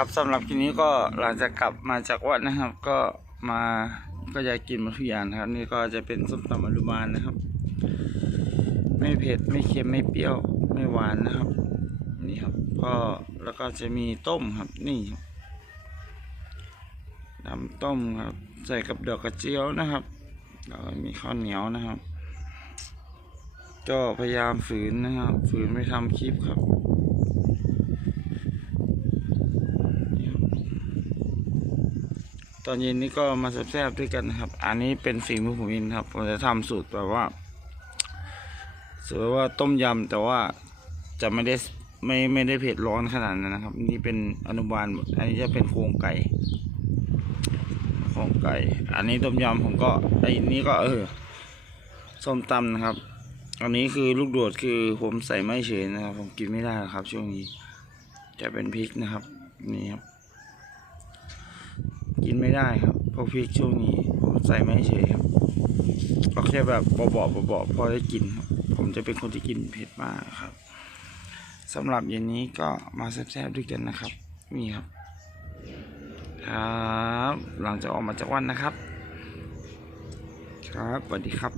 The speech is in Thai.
ครับสำหรับคลิปนี้ก็หลังจากกลับมาจากวัดนะครับ ก็มาก็จะกินมาทุกอย่างนะครับ นี่ก็จะเป็นส้มตำอนุบาลนะครับ ไม่เผ็ดไม่เค็มไม่เปรี้ยวไม่หวานนะครับนี่ครับก็แล้วก็จะมีต้มครับนี่ครับน้ำต้มครับ ใส่กับดอกกระเจียวนะครับแล้วก็มีข้าวเหนียวนะครับก็พยายามฝืนนะครับ ฝืนไม่ทำคลิปครับ ตอนเย็นนี้ก็มาแซ่บๆด้วยกันนะครับ อันนี้เป็นฝีมือผมเองครับ ผมจะทำสูตรแบบว่าสูตรแบบว่าต้มยำแต่ว่าจะไม่ได้ไม่ไม่ได้เผ็ดร้อนขนาดนั้นนะครับ นี่เป็นอนุบาล อันนี้จะเป็นโครงไก่โครงไก่ อันนี้ต้มยำผมก็ไอ้นี้ก็เออส้มตำนะครับ อันนี้คือลูกโดดคือผมใส่ไม่เฉยนะครับ ผมกินไม่ได้ครับ ช่วงนี้ จะเป็นพริกนะครับ นี่ครับ กินไม่ได้ครับเพราะพริกช่วงนี้ผมใส่ไม่เฉยครับก็แค่แบบเบาๆเบาๆพอได้กินครับผมจะเป็นคนที่กินเผ็ดมากครับสำหรับเย็นนี้ก็มาแซ่บๆด้วยกันนะครับนี่ครับ ครับ หลังจากออกมาจากวันนะครับ ครับสวัสดีครับ